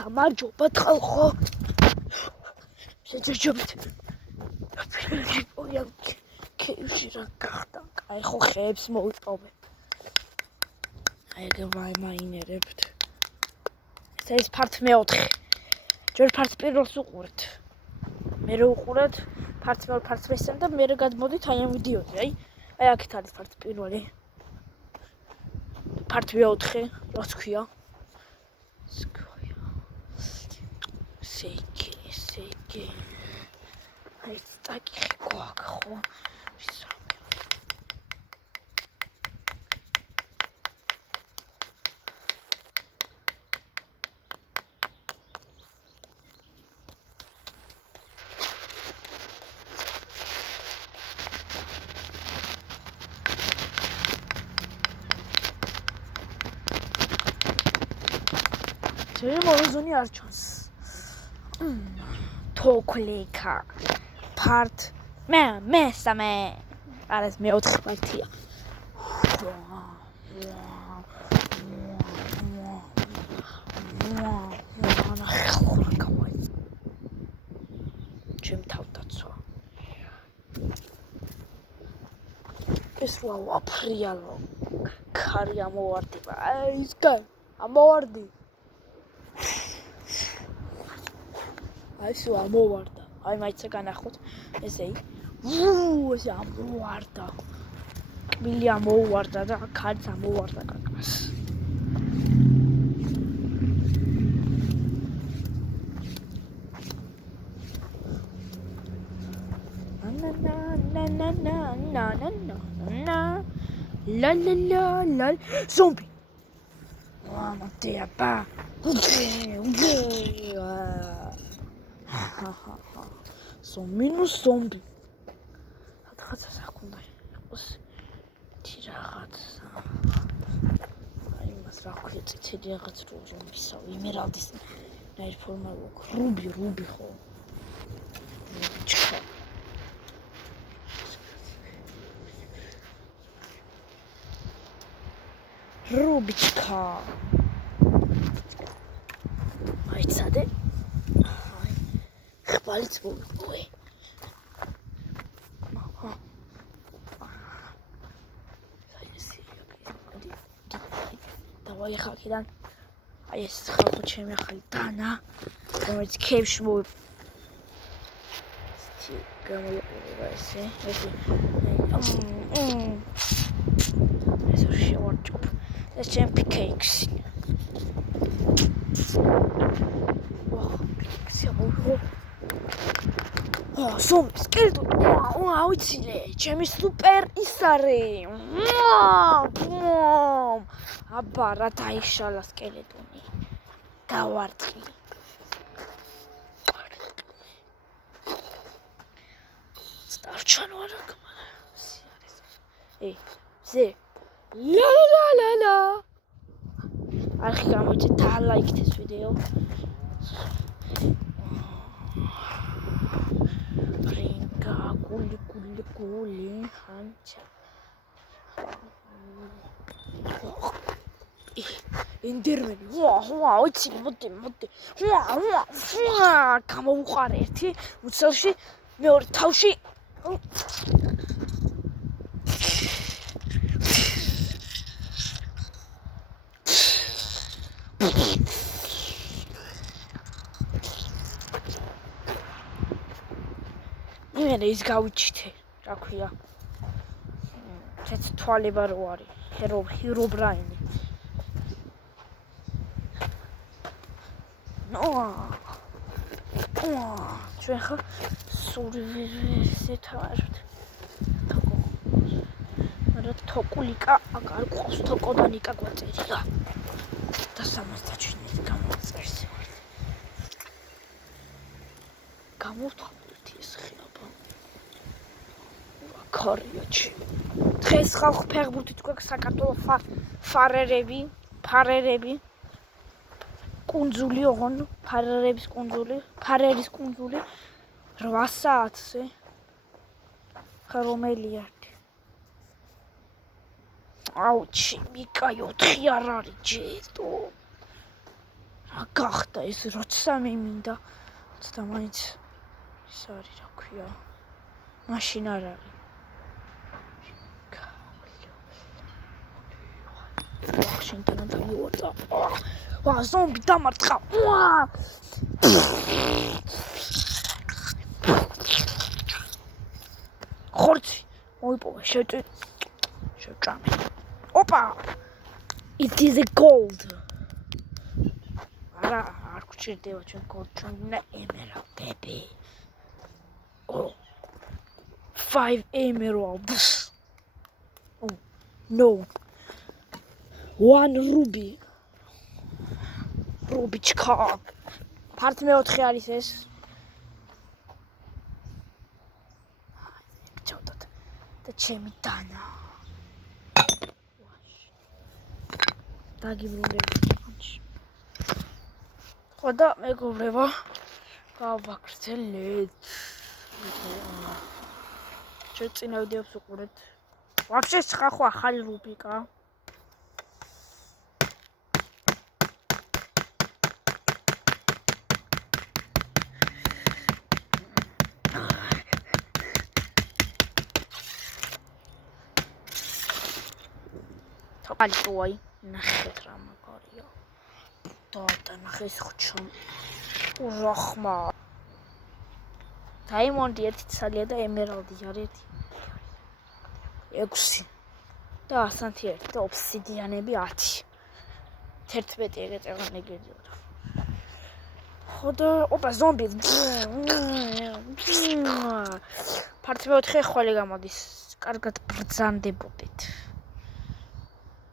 გამარჯობა ხალხო. შეჯერჯობით. ოია კეიში რა გახდა. აი ხო ხეებს მოვიტოვებ. აი გვაიმაინერებთ. ეს ფართ მეოთხე. ჯერ ფართ პირველს უყურეთ. მე რო უყურეთ ფართ მეორე ფართ მესამე და მე გადმოდით აი ამ ვიდეოზე, აი აქეთ არის ფართ პირველი. ფართ მეოთხე, რაც ქვია. სეიკე. აი სტაკი გვაქვს ხო? მოროზონი არ ჩანს. თოკლიკა. ფართ მესამე. არის მეოთხე პარტია. ჩემ თავდაცვა. ეს რა ვაფრიალო. ქარი ამოვარდება. აი ის ამოვარდი. აი სულ ამოვარდა. აი მაიცა განახოთ. ესე ესე ამოვარდა. კბილი ამოვარდა და ქარიც ამოვარდა კაკას. La zombie. Mama So minus zombie. Hat sakunda. Ti რაღაცა. აი მას რა ქვია ციცი რაღაც ზომბისა, იმერალდის ნაირ ფორმა აქვს. რუბი ხო. რუბიჩკა. აიცადე. აი. ხვალიც მოვიყოე. დავაი ხალხიდან. აი ეს ხალხო ჩემი ახალი დანა. რომელიც ქევში მოვ გამოიყურება ესე. ეს შევარჭობ. ეს ჩემ პიკეიქსი. ზომბი სკელეტონი. აუცილე, ჩემი სუპერ ის არის. აბა რა დაიშალა სკელეტონი. დავარწი. სტარჩანო არა კამარა. ზე. ლა. არხი გამოიწე დალაიქეთ ეს ვიდეო. გული ხანჩა. ინდერმენი. ვიცი, მოდი. გამოვუყარე ერთი უცელში, მეორე თავში. იმენა ის გავიჩითე, რა ქვია. ცეც თვალება რო არის, ჰერობრაინი. ჩვენ ხა სურვისით ვართ. არა თოკულიკა, აგარ ყავს თოკოდანიკა გვაწერია. და 370 გამოწერს. გამოვთვალეთ ეს ხეობა. ქორიოჩი. დღეს ხალხ ფეხბურთით გვაქვს საქართველოს ფარერები. კუნძული ოღონ ფარერის კუნძული 8 საათზე. ხა რომელია? აუჩი, მიკაი 4 არ არის ჯეტო. რა გახდა ეს როცა მე მინდა და მაინც ის არის რა ქვია მაშინ არ არის შენთან დავიوارდა ვა ზომბი დამარცხა ხორცი მოიპოვა შეჭამე ოპა it is a gold არ გვჭირდება ჩვენ gold ჩვენ უნდა emerald-ები 5 emeralds oh no 1 ruby rubichka part მე-4 არის ეს ჩავდოთ და ჩემი დანა დაგიბრუნდები ხო და მეგობრებო გავაგრძელეთ ჩვენ წინა ვიდეოს უყურეთ вообще ხო ახალი რუბრიკა Altoy, ნახეთ რა მაგარია. და ნახეს ხჩამ. ურახმა. დაიმონდი ერთი ცალია და ემერალდი არის 6. და ასანთი 1 და ობსიდიანები 10. 11 ეგ წევანი გერდიოდა. ხოდა ოპა ზომბი. ფარტი მე 4 ხოლე გამოდის. კარგად ბრძანდებოდეთ.